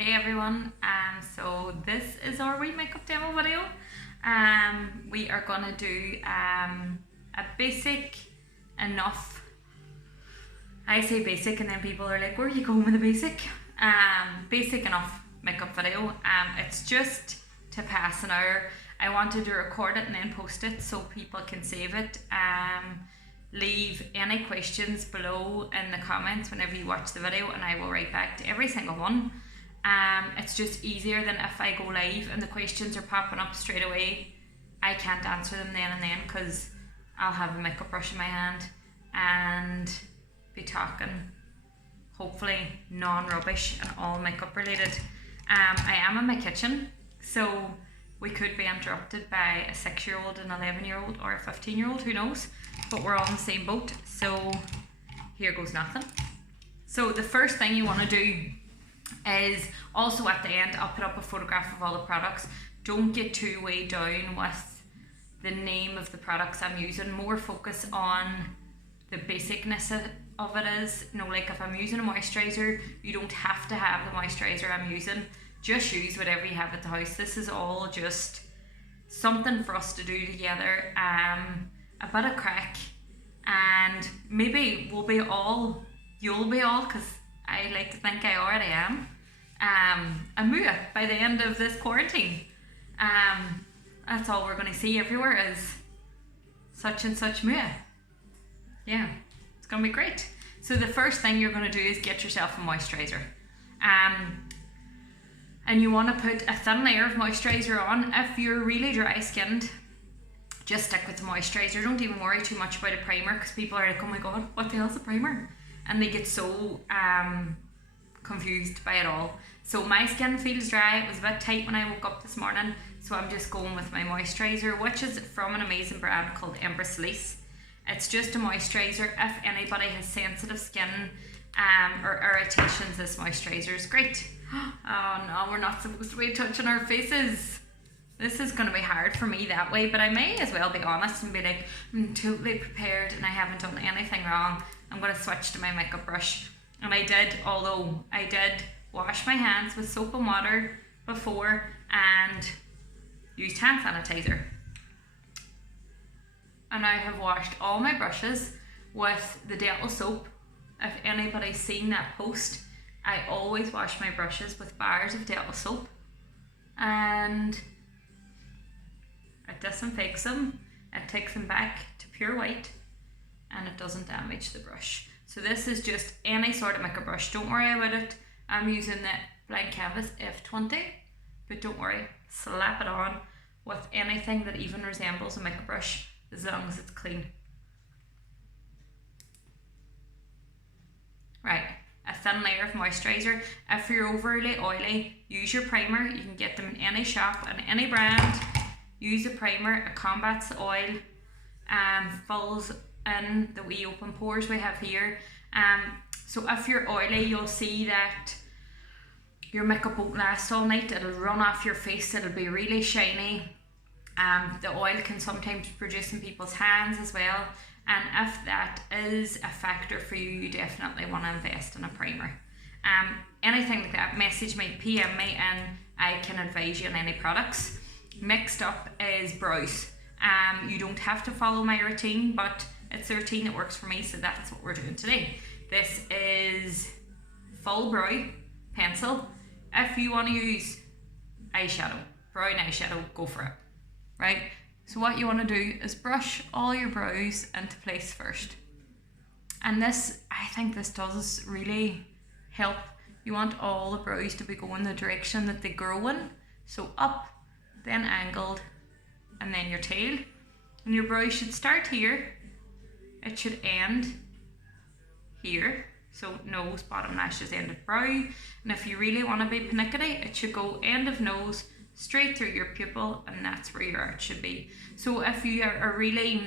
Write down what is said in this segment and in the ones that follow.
Hey everyone, so this is our wee makeup demo video. We are gonna do a basic enough, I say basic and then people are like, where are you going with the basic? Basic enough makeup video. It's just to pass an hour. I wanted to record it and then post it so people can save it. Leave any questions below in the comments whenever you watch the video and I will write back to every single one. It's just easier than if I go live and the questions are popping up straight away. I can't answer them then and then because I'll have a makeup brush in my hand and be talking hopefully non-rubbish and all makeup related. I am in my kitchen, so we could be interrupted by a 6-year-old, an 11-year-old or a 15-year-old, who knows, but we're all in the same boat, so here goes nothing. So the first thing you want to do is, also at the end I'll put up a photograph of all the products. Don't get too weighed down with the name of the products I'm using, more focus on the basicness of it is, like if I'm using a moisturiser, you don't have to have the moisturiser I'm using, just use whatever you have at the house. This is all just something for us to do together, a bit of crack, and maybe you'll be all, because I like to think I already am, a mua by the end of this quarantine. That's all we're going to see everywhere is such and such mua. Yeah, it's going to be great. So the first thing you're going to do is get yourself a moisturiser. And you want to put a thin layer of moisturiser on. If you're really dry skinned, just stick with the moisturiser. Don't even worry too much about a primer because people are like, oh my god, what the hell's a primer? And they get so confused by it all. So my skin feels dry. It was a bit tight when I woke up this morning, so I'm just going with my moisturiser, which is from an amazing brand called Empress Lace. It's just a moisturiser. If anybody has sensitive skin or irritations, this moisturiser is great. Oh no, we're not supposed to be touching our faces. This is going to be hard for me that way, but I may as well be honest and be like, I'm totally prepared and I haven't done anything wrong. I'm going to switch to my makeup brush. And I did, although I did wash my hands with soap and water before and used hand sanitizer. And I have washed all my brushes with the Dettol soap. If anybody's seen that post, I always wash my brushes with bars of Dettol soap. And it disinfects them, it takes them back to pure white, and it doesn't damage the brush. So this is just any sort of makeup brush, don't worry about it. I'm using the Blank Canvas F20, but don't worry, slap it on with anything that even resembles a makeup brush, as long as it's clean. Right, a thin layer of moisturiser. If you're overly oily, use your primer. You can get them in any shop and any brand. Use a primer, it combats the oil, fills in the wee open pores we have here. So if you're oily, you'll see that your makeup won't last all night. It'll run off your face, it'll be really shiny. The oil can sometimes produce in people's hands as well. And if that is a factor for you, you definitely want to invest in a primer. Anything like that, message me, PM me, and I can advise you on any products. Next up is brows. You don't have to follow my routine, but it's the routine that works for me, so that's what we're doing today. This is full brow pencil. If you want to use eyeshadow, brown eyeshadow, go for it. Right? So what you want to do is brush all your brows into place first. And this, I think this does really help. You want all the brows to be going the direction that they grow in. So up, then angled, and then your tail. And your brow should start here. It should end here. So nose, bottom lashes, end of brow. And if you really want to be pernickety, it should go end of nose, straight through your pupil, and that's where your arch should be. So if you are really,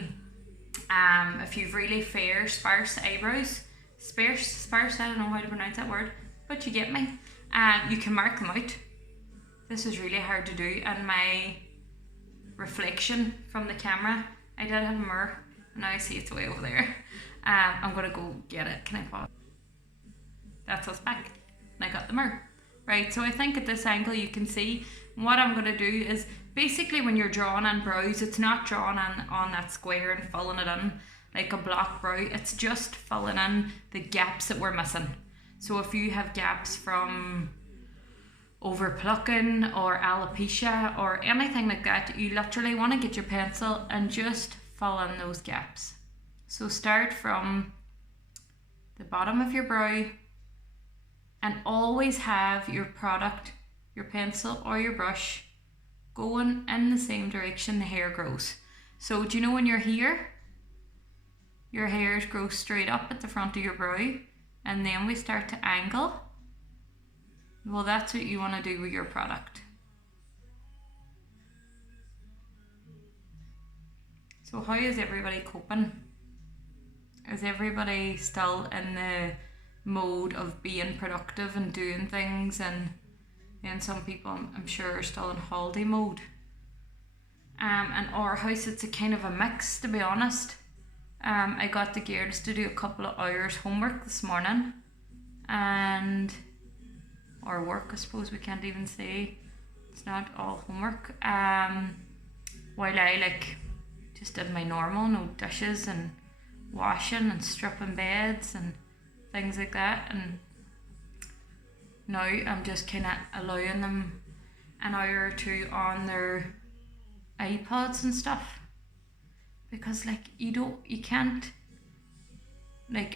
if you've really fair, sparse eyebrows, sparse, I don't know how to pronounce that word, but you get me. You can mark them out. This is really hard to do, and my reflection from the camera, I did have a mirror, and now I see it's way over there. I'm gonna go get it. Can I pause? That's us back. And I got the mirror. right? So I think at this angle you can see what I'm going to do is basically when you're drawing on brows, it's not drawing on that square and filling it in like a block brow. It's just filling in the gaps that we're missing. So if you have gaps from over plucking or alopecia or anything like that, you literally want to get your pencil and just fill in those gaps. So start from the bottom of your brow and always have your product, your pencil or your brush going in the same direction the hair grows. So do you know when you're here, your hairs grow straight up at the front of your brow and then we start to angle? Well, that's what you want to do with your product. So how is everybody coping? Is everybody still in the mode of being productive and doing things? And then some people, I'm sure, are still in holiday mode. In our house, it's a kind of a mix, to be honest. I got the girls to do a couple of hours homework this morning, and or work, I suppose we can't even say. It's not all homework. While I just did my normal, no dishes and washing and stripping beds and things like that. And now I'm just kind of allowing them an hour or two on their iPods and stuff, because you can't,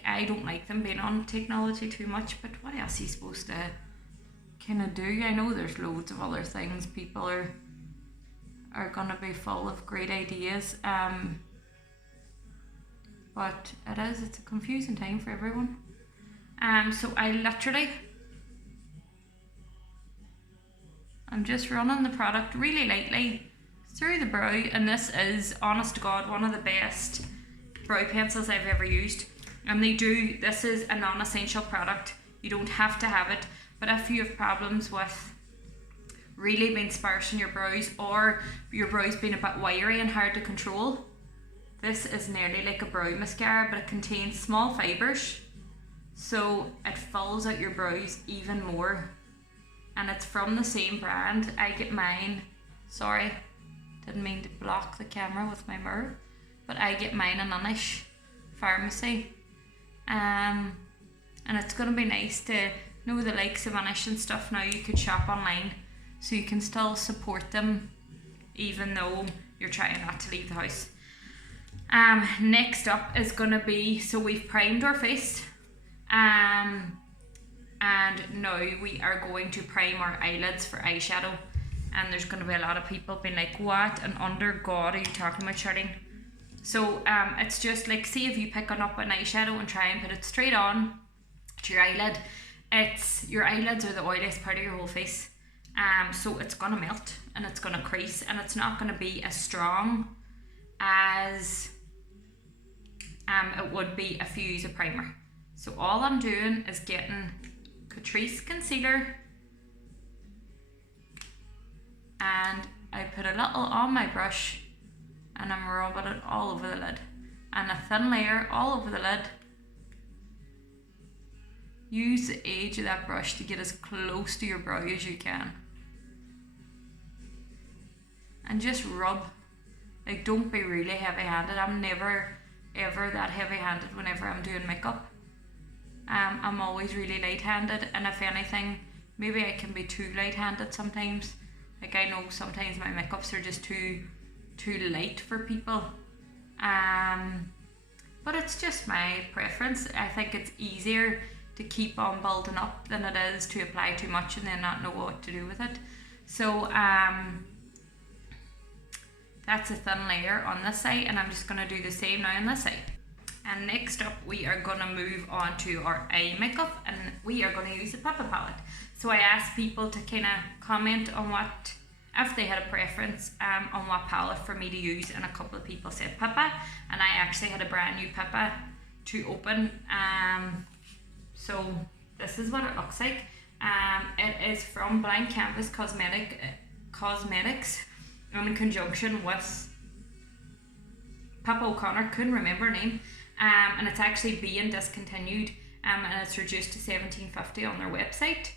I don't like them being on technology too much, but what else are you supposed to kind of do? I know there's loads of other things. People are gonna be full of great ideas, but it's a confusing time for everyone. So I'm just running the product really lightly through the brow, and this is, honest to God, one of the best brow pencils I've ever used. And this is a non-essential product. You don't have to have it, but if you have problems with really being sparse in your brows, or your brows being a bit wiry and hard to control, this is nearly like a brow mascara, but it contains small fibres, so it fills out your brows even more. And it's from the same brand. I get mine, sorry, didn't mean to block the camera with my mirror, but I get mine in Anish Pharmacy. And it's going to be nice to know the likes of Anish and stuff now. You could shop online, so you can still support them even though you're trying not to leave the house. Next up is going to be, so we've primed our face, and now we are going to prime our eyelids for eyeshadow. And there's going to be a lot of people being like, what and under God are you talking about, Charlene? So it's just like, see if you pick up an eyeshadow and try and put it straight on to your eyelid. Your eyelids are the oiliest part of your whole face. So it's going to melt and it's going to crease, and it's not going to be as strong as it would be if you use a primer. So all I'm doing is getting Catrice concealer, and I put a little on my brush and I'm rubbing it all over the lid, and a thin layer all over the lid. Use the edge of that brush to get as close to your brow as you can, and just rub. Don't be really heavy handed. I'm never ever that heavy handed whenever I'm doing makeup. I'm always really light handed, and if anything, maybe I can be too light handed sometimes. I know sometimes my makeups are just too light for people, but it's just my preference. I think it's easier to keep on building up than it is to apply too much and then not know what to do with it. So that's a thin layer on this side, and I'm just going to do the same now on this side. And next up, we are going to move on to our eye makeup, and we are going to use the Pippa palette. So I asked people to kind of comment on if they had a preference on what palette for me to use, and a couple of people said Pippa, and I actually had a brand new Pippa to open. So this is what it looks like. It is from Blank Canvas Cosmetics in conjunction with Pippa O'Connor, couldn't remember her name, and it's actually being discontinued, and it's reduced to $17.50 on their website.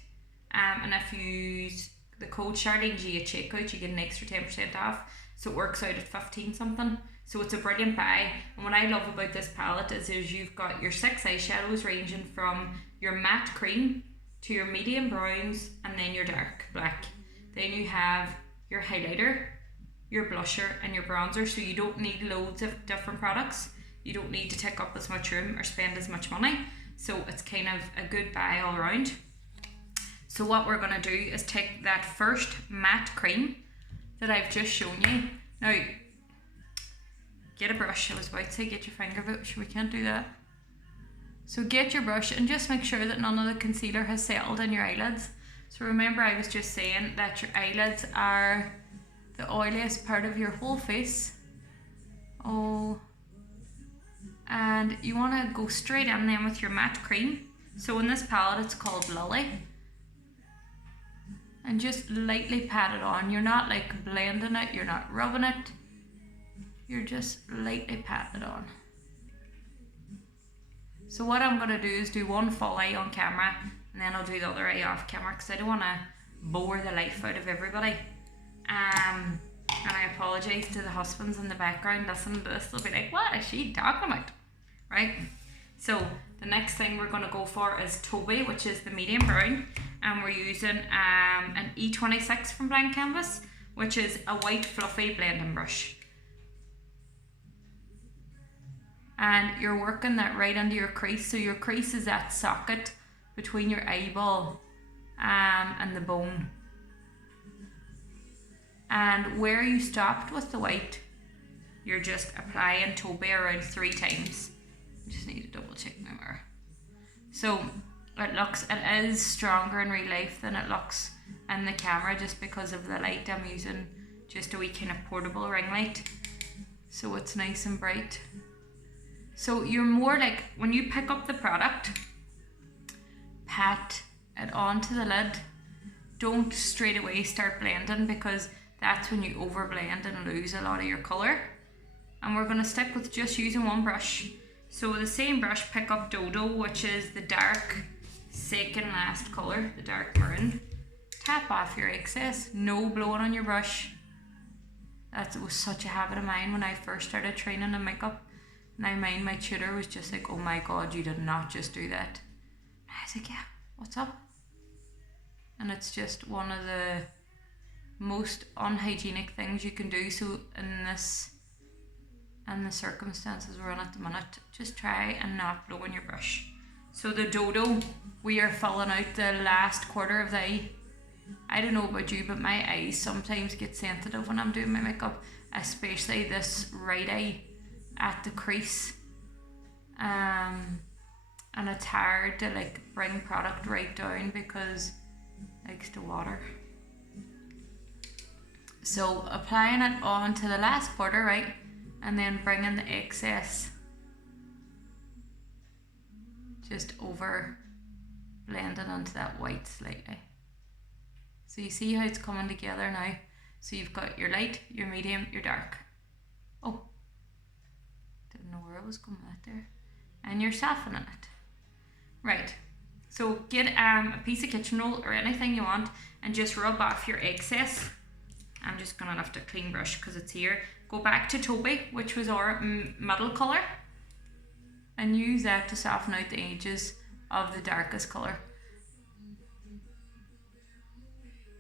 And if you use the code CharleneG at checkout, you get an extra 10% off. So it works out at 15 something. So it's a brilliant buy. And what I love about this palette is you've got your 6 eyeshadows ranging from your matte cream to your medium browns and then your dark black. Then you have your highlighter, your blusher and your bronzer, so you don't need loads of different products. You don't need to take up as much room or spend as much money. So it's kind of a good buy all around. So what we're going to do is take that first matte cream that I've just shown you. Now, get a brush. I was about to say get your finger, but we can't do that. So get your brush and just make sure that none of the concealer has settled in your eyelids. So remember, I was just saying that your eyelids are the oiliest part of your whole face. Oh, and you want to go straight in then with your matte cream. So in this palette it's called Lily. And just lightly pat it on. You're not like blending it, you're not rubbing it. You're just lightly patting it on. So what I'm going to do is do one full eye on camera and then I'll do the other eye off camera because I don't want to bore the life out of everybody. And I apologise to the husbands in the background listening to this. They'll be like, what is she talking about? Right? So the next thing we're going to go for is Toby, which is the medium brown. And we're using an E26 from Blank Canvas, which is a white fluffy blending brush. And you're working that right under your crease. So your crease is that socket between your eyeball and the bone. And where you stopped with the white, you're just applying Toby around 3 times. Just need to double check my mirror. So it is stronger in real life than it looks in the camera just because of the light. I'm using just a wee kind of portable ring light. So it's nice and bright. So you're more like, when you pick up the product, pat it onto the lid. Don't straight away start blending because that's when you overblend and lose a lot of your colour. And we're going to stick with just using one brush. So with the same brush, pick up Dodo, which is the dark second last colour, the dark maroon. Tap off your excess, no blowing on your brush. That was such a habit of mine when I first started training in makeup. Now my tutor was just like, oh my god, you did not just do that. And I was like, yeah, what's up? And it's just one of the most unhygienic things you can do. So in the circumstances we're in at the minute, just try and not blow on your brush. So the Dodo, we are filling out the last quarter of the eye. I don't know about you, but my eyes sometimes get sensitive when I'm doing my makeup, especially this right eye at the crease. And it's hard to like bring product right down because it likes to water. So applying it on to the last quarter, right? And then bringing the excess just over, blending onto that white slightly. So you see how it's coming together now? So you've got your light, your medium, your dark. Oh, didn't know where I was going with that there. And you're softening it. Right, so get a piece of kitchen roll or anything you want and just rub off your excess. I'm just going to lift a clean brush because it's here. Go back to Toby, which was our middle colour, and use that to soften out the edges of the darkest colour.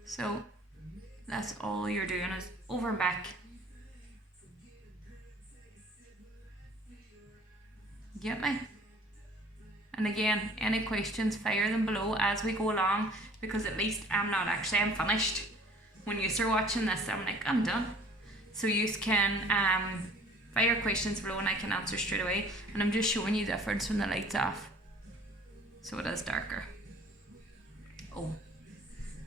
So that's all you're doing is over and back. Get me? And again, any questions, fire them below as we go along, because at least I'm finished. When you start watching this, I'm like, I'm done. So you can fire questions below and I can answer straight away. And I'm just showing you the difference when the light's off. So it is darker. Oh,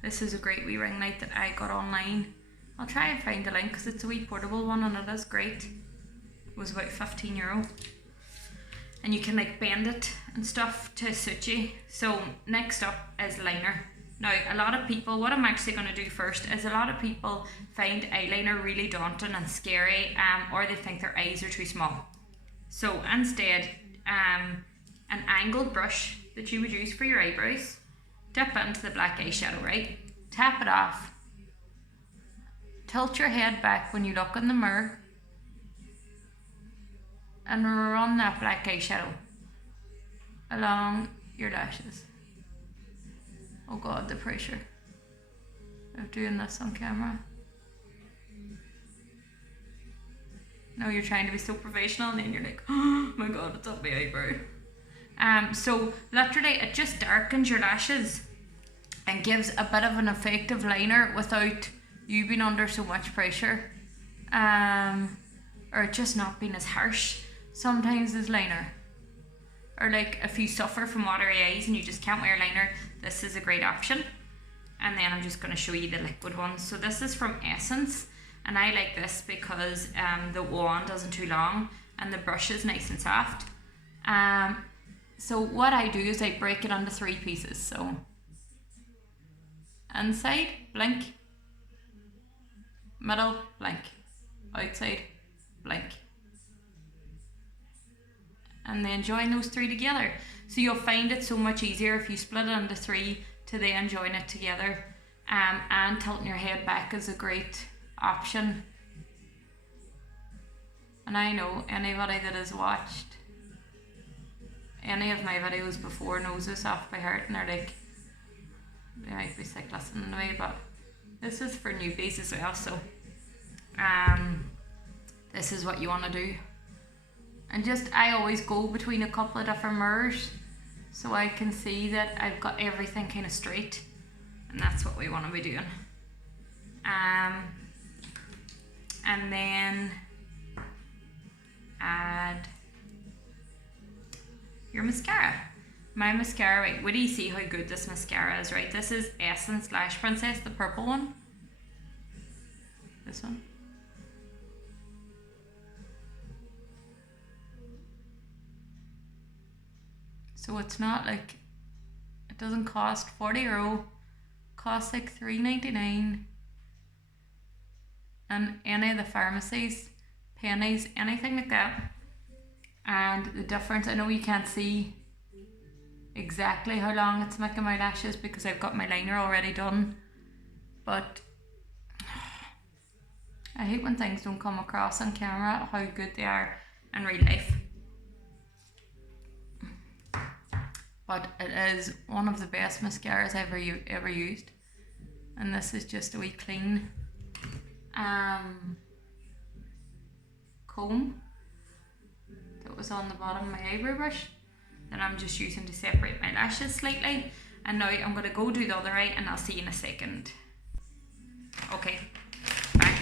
this is a great wee ring light that I got online. I'll try and find the link because it's a wee portable one and it is great. It was about €15. And you can like bend it and stuff to suit you. So next up is liner. Now, a lot of people, what I'm actually going to do first is a lot of people find eyeliner really daunting and scary, or they think their eyes are too small. So instead, an angled brush that you would use for your eyebrows, dip into the black eyeshadow, right? Tap it off. Tilt your head back when you look in the mirror. And run that black eyeshadow along your lashes. Oh God, the pressure of doing this on camera. No, you're trying to be so professional and then you're like, oh my God, it's up my eyebrow. So literally it just darkens your lashes and gives a bit of an effective liner without you being under so much pressure. Or it just not being as harsh sometimes as liner. Or like if you suffer from watery eyes and you just can't wear liner, this is a great option. And then I'm just going to show you the liquid ones. So this is from Essence, and I like this because the wand isn't too long and the brush is nice and soft. So what I do is I break it into 3 pieces. So inside, blink, middle, blink, outside, blink. And then join those 3 together. So you'll find it so much easier if you split it into 3 to then join it together. And tilting your head back is a great option. And I know anybody that has watched any of my videos before knows this off by heart, and they're like, they might be sick listening to me, but this is for newbies as well. So this is what you want to do. And just, I always go between a couple of different mirrors so I can see that I've got everything kind of straight, and that's what we want to be doing. And then add your mascara. My mascara, right, what do you see how good this mascara is, right? This is Essence Lash Princess, the purple one. This one. So it's not like, it doesn't cost €40, costs like $3.99. And any of the pharmacies, pennies, anything like that. And the difference, I know you can't see exactly how long it's making my lashes because I've got my liner already done, but I hate when things don't come across on camera how good they are in real life. But it is one of the best mascaras I've ever used, and this is just a wee clean comb that was on the bottom of my eyebrow brush that I'm just using to separate my lashes slightly. And now I'm going to go do the other eye, and I'll see you in a second. Okay, back.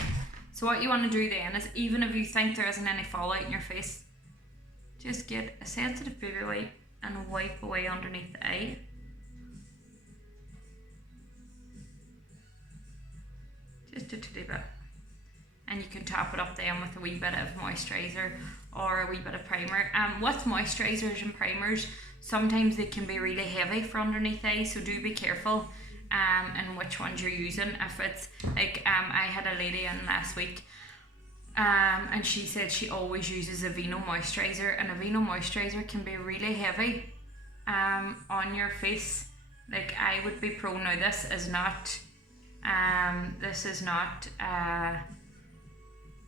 So what you want to do then is, even if you think there isn't any fallout in your face, just get a sensitive baby wipe and wipe away underneath the eye. Just a titty bit. And you can top it up then with a wee bit of moisturiser or a wee bit of primer. With moisturisers and primers, sometimes they can be really heavy for underneath the eye, so do be careful in which ones you're using. If it's like, I had a lady in last week and she said she always uses a Vino moisturiser, and a Vino moisturiser can be really heavy on your face. Like, I would be prone, now this is not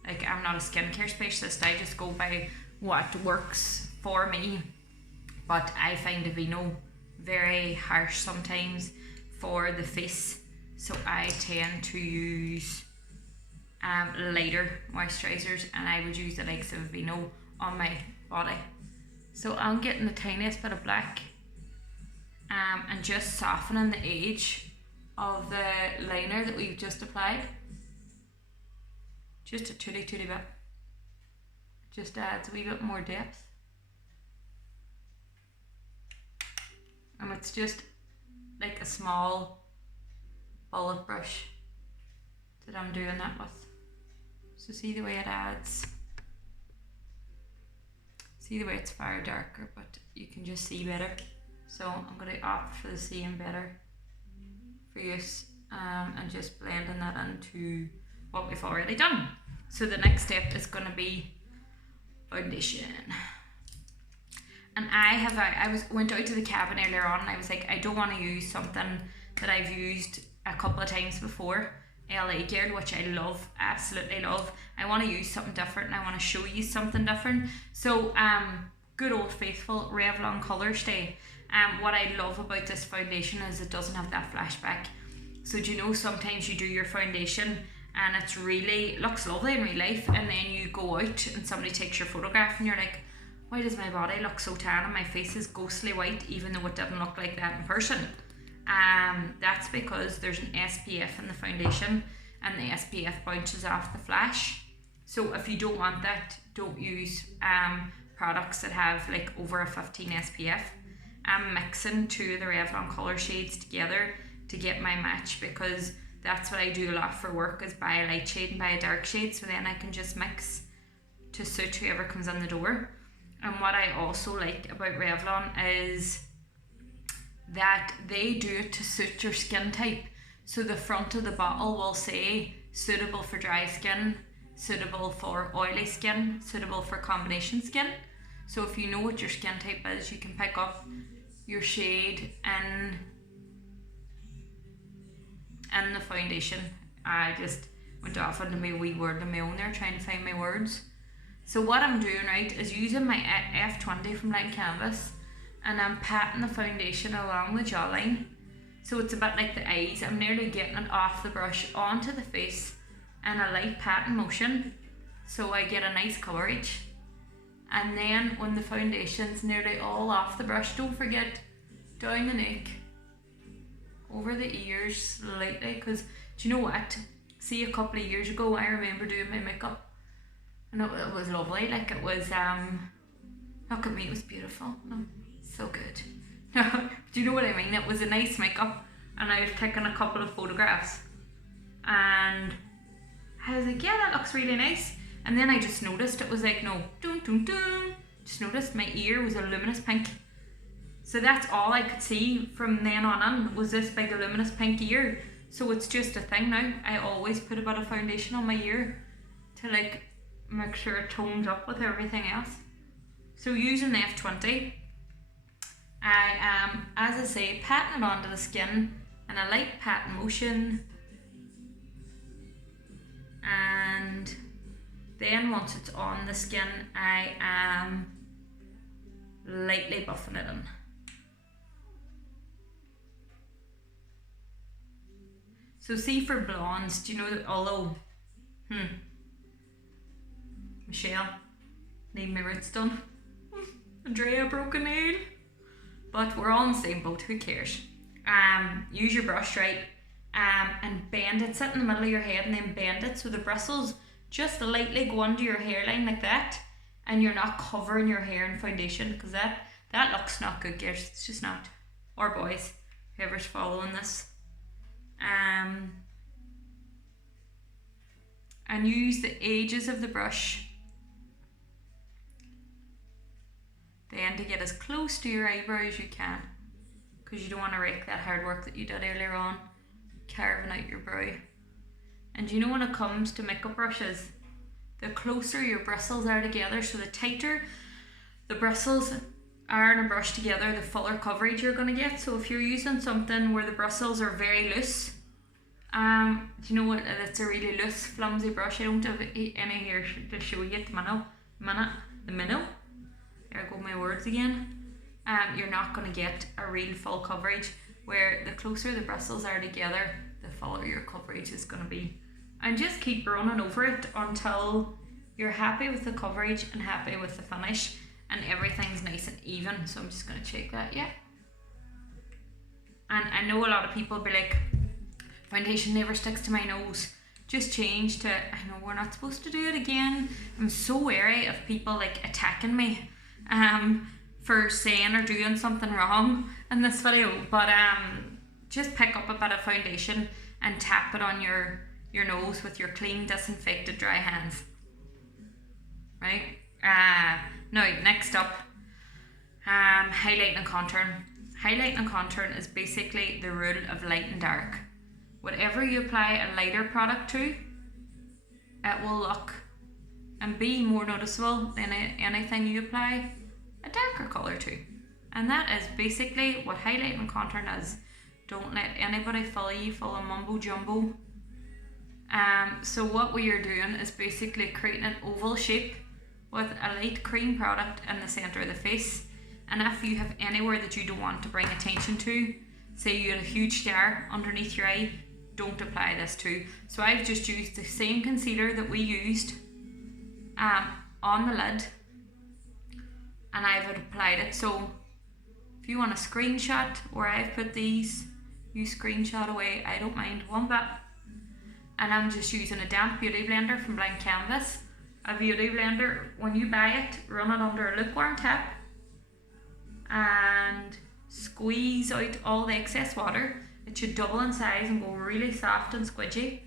like, I'm not a skincare specialist, I just go by what works for me, but I find a Vino very harsh sometimes for the face, so I tend to use lighter moisturisers, and I would use the likes of Vino on my body. So I'm getting the tiniest bit of black and just softening the edge of the liner that we've just applied. Just a titty bit. Just adds a wee bit more depth. And it's just like a small bullet brush that I'm doing that with. So see the way it adds. See the way it's far darker, but you can just see better. So I'm going to opt for the seeing better for use, and just blending that into what we've already done. So the next step is going to be foundation. And went out to the cabin earlier on and I was like, I don't want to use something that I've used a couple of times before, LA Girl, which I love, absolutely love. I want to use something different and I want to show you something different. So good old faithful Revlon Colour Stay. What I love about this foundation is it doesn't have that flashback. So do you know, sometimes you do your foundation and it's really, looks lovely in real life, and then you go out and somebody takes your photograph and you're like, why does my body look so tan and my face is ghostly white, even though it didn't look like that in person? That's because there's an SPF in the foundation and the SPF bounces off the flash. So if you don't want that, don't use products that have like over a 15 SPF. I'm mixing two of the Revlon colour shades together to get my match, because that's what I do a lot for work, is buy a light shade and buy a dark shade, so then I can just mix to suit whoever comes in the door. And what I also like about Revlon is that they do it to suit your skin type. So the front of the bottle will say suitable for dry skin, suitable for oily skin, suitable for combination skin. So if you know what your skin type is, you can pick up your shade in the foundation. I just went off into my wee word on my own there, trying to find my words. So what I'm doing, right, is using my F20 from Blank Canvas, and I'm patting the foundation along the jawline. So it's a bit like the eyes. I'm nearly getting it off the brush onto the face in a light patting motion, so I get a nice coverage. And then when the foundation's nearly all off the brush, don't forget down the neck, over the ears slightly, because do you know what? See, a couple of years ago, I remember doing my makeup, and it was lovely. Like, it was, look at me, it was beautiful. Oh, so good. Do you know what I mean? It was a nice makeup, and I was taking a couple of photographs, and I was like, yeah, that looks really nice. And then I just noticed it was like, no, dun dun dun. Just noticed my ear was a luminous pink. So that's all I could see from then on in, was this big luminous pink ear. So it's just a thing now. I always put a bit of foundation on my ear to like make sure it tones up with everything else. So using the F20, I am, as I say, patting it onto the skin in a light patting motion. And then once it's on the skin, I am lightly buffing it in. So see, for blondes, do you know that although, Michelle, need my roots done. Andrea broke a nail. But we're all in the same boat, who cares? Use your brush, right? And bend it, sit in the middle of your head and then bend it so the bristles just lightly go under your hairline like that, and you're not covering your hair in foundation, because that looks not good, girls. It's just not. Or boys, whoever's following this. And use the edges of the brush then to get as close to your eyebrow as you can, because you don't want to wreck that hard work that you did earlier on carving out your brow. And you know, when it comes to makeup brushes, the closer your bristles are together, so the tighter the bristles are in a brush together, the fuller coverage you're going to get. So if you're using something where the bristles are very loose, do you know what, it's a really loose flimsy brush. I don't have any here to show you at the minute. There go my words again. You're not going to get a real full coverage, where the closer the bristles are together, the fuller your coverage is going to be. And just keep running over it until you're happy with the coverage and happy with the finish, and everything's nice and even. So I'm just going to check that, yeah. And I know a lot of people be like, foundation never sticks to my nose. Just change to, I know we're not supposed to do it again. I'm so wary of people like attacking me for saying or doing something wrong in this video, but just pick up a bit of foundation and tap it on your nose with your clean, disinfected, dry hands. Right? Now, next up, highlighting and contouring. Highlighting and contouring is basically the rule of light and dark. Whatever you apply a lighter product to, it will look and be more noticeable than anything you apply a darker colour too. And that is basically what highlighting contour is. Don't let anybody fool you full of mumbo jumbo. So what we are doing is basically creating an oval shape with a light cream product in the centre of the face. And if you have anywhere that you don't want to bring attention to, say you had a huge scar underneath your eye, don't apply this too. So I've just used the same concealer that we used on the lid, and I've applied it. So if you want a screenshot where I've put these, you screenshot away, I don't mind one bit. And I'm just using a damp beauty blender from Blank Canvas. A beauty blender, when you buy it, run it under a lukewarm tap and squeeze out all the excess water. It should double in size and go really soft and squidgy.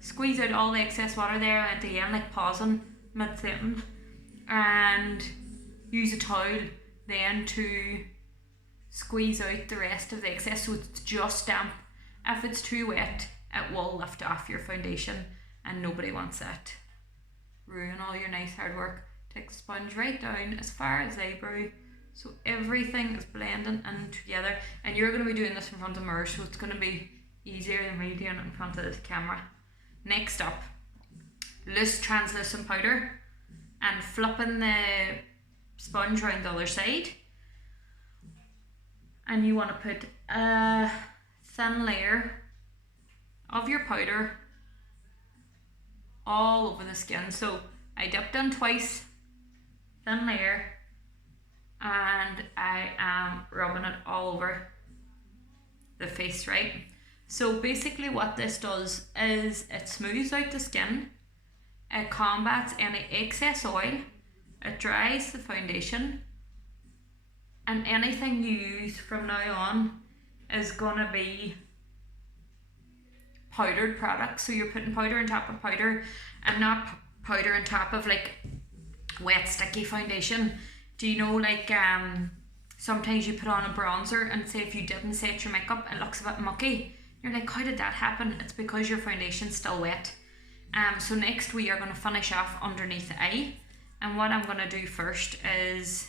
Squeeze out all the excess water there at the end, like pausing mid-sentence, and use a towel then to squeeze out the rest of the excess so it's just damp. If it's too wet, it will lift off your foundation, and nobody wants that. Ruin all your nice hard work. Take the sponge right down as far as eyebrow, so everything is blending in together. And you're going to be doing this in front of the mirror, so it's going to be easier than me doing it in front of this camera. Next up, loose translucent powder, and flipping the sponge around the other side. And you want to put a thin layer of your powder all over the skin. So I dipped in twice, thin layer, and I am rubbing it all over the face, right? So basically what this does is it smooths out the skin, it combats any excess oil, it dries the foundation, and anything you use from now on is gonna be powdered products. So you're putting powder on top of powder, and not powder on top of like wet sticky foundation. Do you know, like sometimes you put on a bronzer and say if you didn't set your makeup it looks a bit mucky. You're like, how did that happen? It's because your foundation's still wet. So next we are going to finish off underneath the eye, and what I'm going to do first is,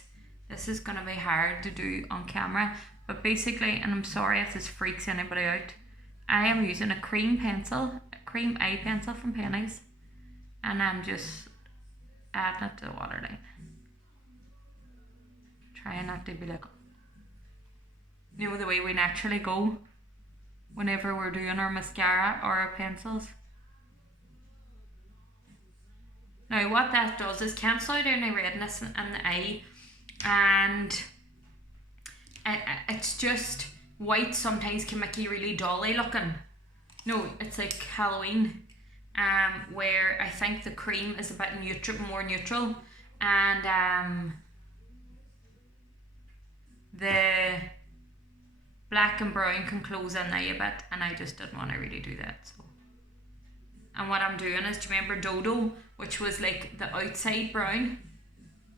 this is going to be hard to do on camera, but basically, and I'm sorry if this freaks anybody out, I am using a cream pencil, a cream eye pencil from Penny's, and I'm just adding it to the waterline. Trying not to be like, you know, the way we naturally go whenever we're doing our mascara or our pencils. Now what that does is cancel out any redness in the eye, and it's just white sometimes can make you really dolly looking. No, it's like Halloween, where I think the cream is a bit more neutral, and the black and brown can close in there a bit, and I just didn't want to really do that. So, and what I'm doing is, do you remember Dodo, which was like the outside brown,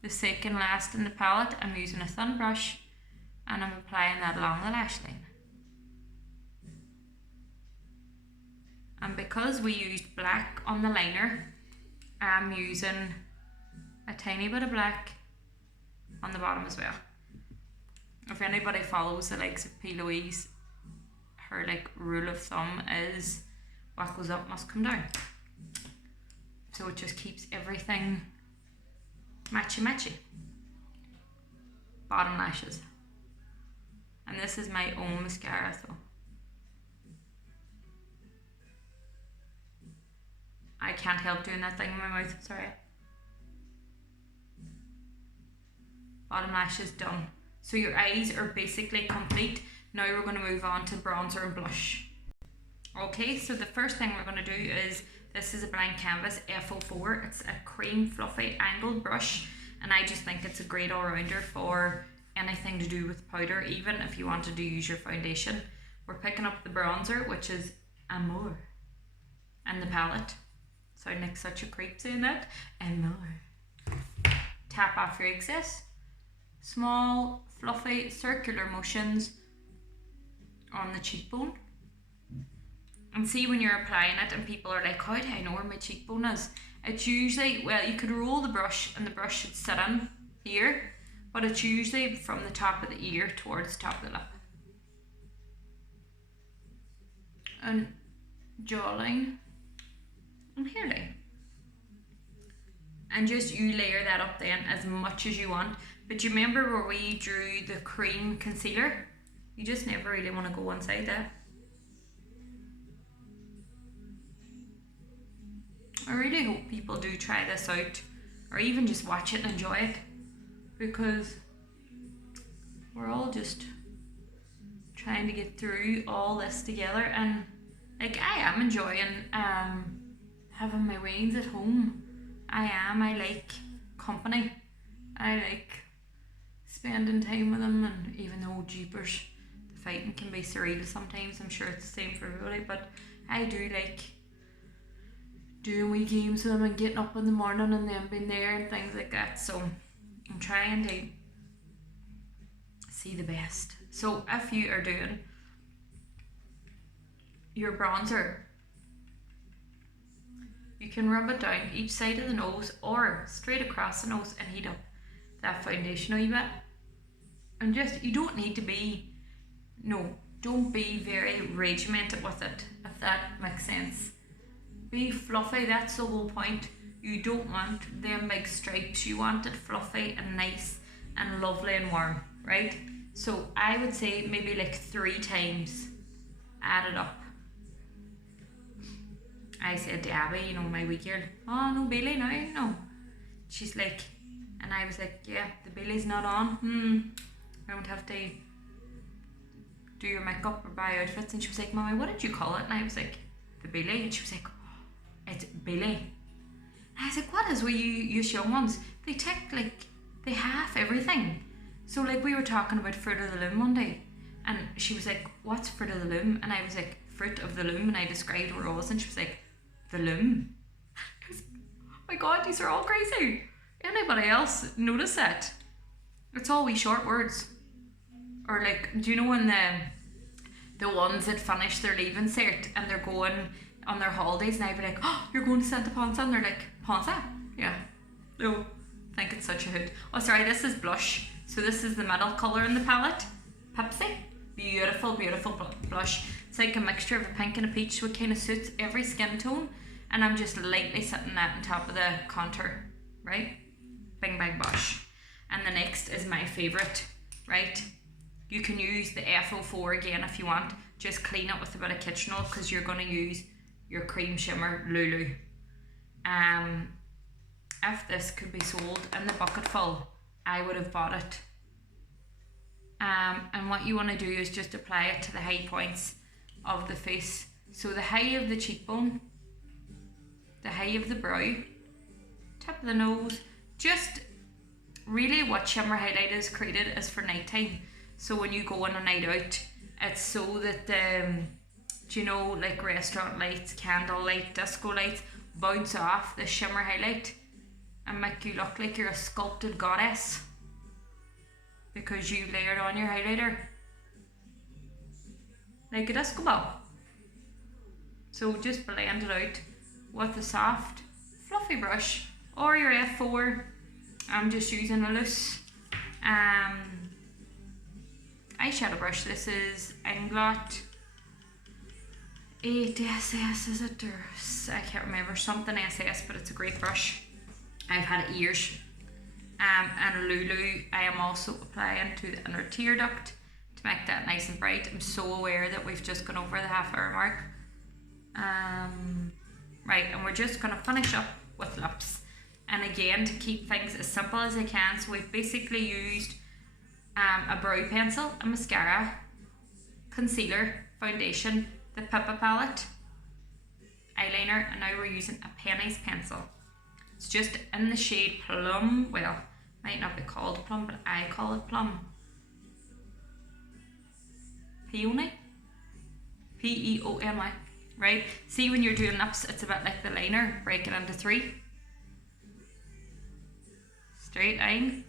the second last in the palette? I'm using a thin brush and I'm applying that along the lash line. And because we used black on the liner, I'm using a tiny bit of black on the bottom as well. If anybody follows the likes of P. Louise, her like rule of thumb is what goes up must come down. So it just keeps everything matchy. Bottom lashes. And this is my own mascara, so I can't help doing that thing in my mouth, sorry. Bottom lashes done. So your eyes are basically complete. Now we're going to move on to bronzer and blush. Okay, so the first thing we're going to do is, this is a Blank Canvas F04. It's a cream fluffy angled brush, and I just think it's a great all-rounder for anything to do with powder, even if you wanted to use your foundation. We're picking up the bronzer, which is Amour, and the palette. Sound like such a creep saying that. Amour. Tap off your excess. Small, fluffy, circular motions on the cheekbone. And see, when you're applying it and people are like, how do I know where my cheekbone is? It's usually, well, you could roll the brush and the brush should sit in here, but it's usually from the top of the ear towards the top of the lip. And jawline and hairline. And just you layer that up then as much as you want. But you remember where we drew the cream concealer? You just never really want to go inside that. I really hope people do try this out, or even just watch it and enjoy it, because we're all just trying to get through all this together. And like, I am enjoying having my wains at home. I like company. I like spending time with them, and even though jeepers, the fighting can be surreal sometimes, I'm sure it's the same for everybody, but I do like doing wee games with them and getting up in the morning and them being there and things like that. So I'm trying to see the best. So if you are doing your bronzer, you can rub it down each side of the nose or straight across the nose and heat up that foundation a wee bit. And just, you don't need to be, don't be very regimented with it, if that makes sense. Be fluffy, that's the whole point. You don't want them big stripes, you want it fluffy and nice and lovely and warm, right? So I would say maybe like 3 times add it up. I said to Abby, my wee girl, oh no Bailey now, no. She's like, and I was like, yeah, the Bailey's not on. I don't have to do your makeup or buy outfits. And she was like, Mommy, what did you call it? And I was like, the Bailey. And she was like, oh, it's Bailey. And I was like, what is with you young ones? They take they half everything. So like we were talking about Fruit of the Loom one day, and she was like, what's Fruit of the Loom? And I was like, Fruit of the Loom, and I described what it was, and she was like, the loom. I was like, oh my god, these are all crazy. Anybody else notice that? It's all wee short words. Or like, do you know when the ones that finish their leaving cert and they're going on their holidays, and I'd be like, oh, you're going to Santa Ponsa? And they're like, Ponsa? Yeah. No, I think it's such a hoot. Oh sorry, this is blush. So this is the middle colour in the palette. Pepsi. Beautiful, beautiful blush. It's like a mixture of a pink and a peach, so it kind of suits every skin tone. And I'm just lightly setting that on top of the contour, right? Bing bang bosh. And the next is my favourite, right? You can use the F04 again if you want. Just clean it with a bit of kitchen oil, because you're going to use your cream shimmer Lulu. If this could be sold in the bucket full, I would have bought it. And what you want to do is just apply it to the high points of the face. So the high of the cheekbone, the high of the brow, tip of the nose. Just really what shimmer highlight is created is for nighttime. So when you go on a night out, it's so that like restaurant lights, candle light, disco lights bounce off the shimmer highlight and make you look like you're a sculpted goddess, because you layered on your highlighter like a disco ball. So just blend it out with a soft fluffy brush or your F4. I'm just using a loose eyeshadow brush. This is Inglot 8SS, is it? Or I can't remember, something SS, but it's a great brush. I've had it years. And Lulu I am also applying to the inner tear duct to make that nice and bright. I'm so aware that we've just gone over the half-hour mark. Right, and we're just going to finish up with lips. And again, to keep things as simple as I can, so we've basically used a brow pencil, a mascara, concealer, foundation, the Pippa palette, eyeliner, and now we're using a Penny's pencil. It's just in the shade Plum. Well, might not be called Plum, but I call it Plum. Peony? Peony, right? See, when you're doing lips, it's a bit like the liner, break it into 3. Straight line,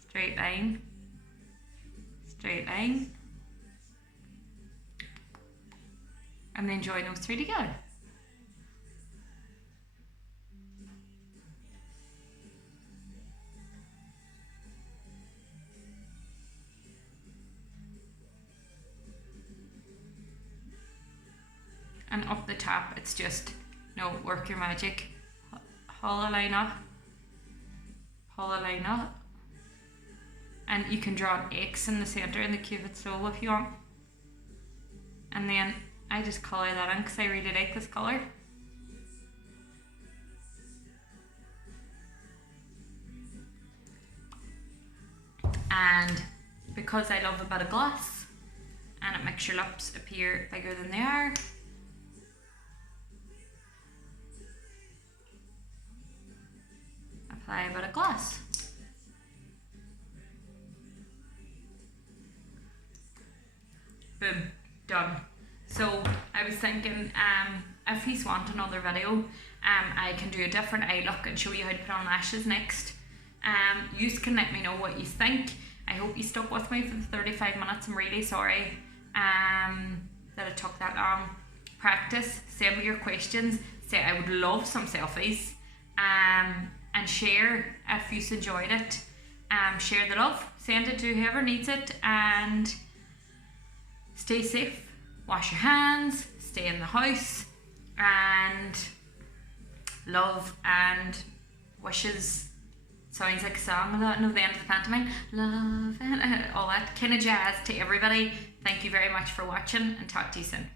straight line, straight line, and then join those 3 together. and up the top it's just, no, work your magic. Pull a line up, pull a line up, and you can draw an X in the centre in the cupid's bow if you want. And then I just colour that in because I really like this colour. And because I love a bit of gloss and it makes your lips appear bigger than they are, apply a bit of gloss. Boom, done. So I was thinking, if he's want another video, I can do a different eye look and show you how to put on lashes next. You can let me know what you think. I hope you stuck with me for the 35 minutes. I'm really sorry that it took that long. Practice, send me your questions, say I would love some selfies, and share if you enjoyed it. Share the love, send it to whoever needs it, and stay safe, wash your hands, stay in the house, and love and wishes. Sounds like a song, no, the end of the pantomime. Love and all that kind of jazz to everybody. Thank you very much for watching, and talk to you soon.